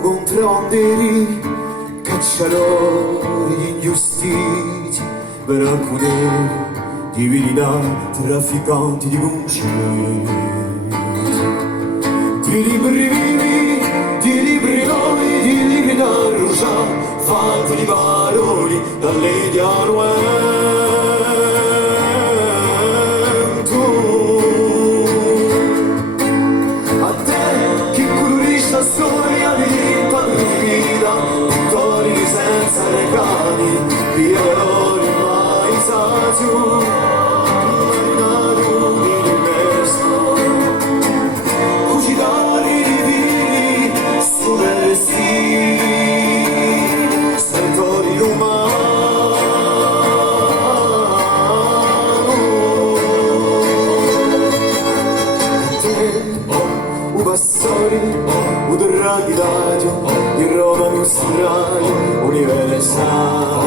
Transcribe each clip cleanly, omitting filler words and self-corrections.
contrabbanderi, cacciatori gli ingiustiti, bracconieri, divinità, trafficanti di concimi, di libri vivi, di libri noi, di libri da rugiare, fatti di parole dalle dianuenti. Storia di padronita, pittori senza legami, pioli mai saggio, marinaro immerso, cucinari divini, sovversivi, sentori umani. Bassori, udrrati d'agio, di Roma nostraio, universale,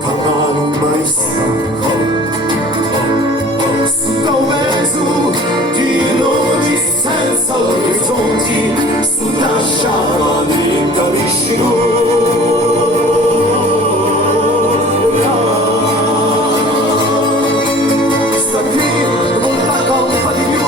cammano maestro, su da un mezzo di logi senza orizzonti, su da sciama di vicino. Sta qui, volta campa di più,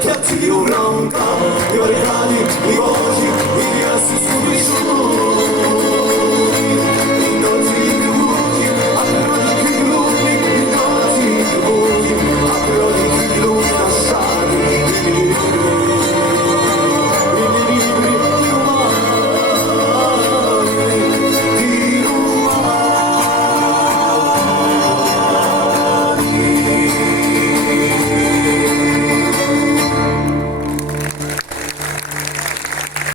che attiro un ronca,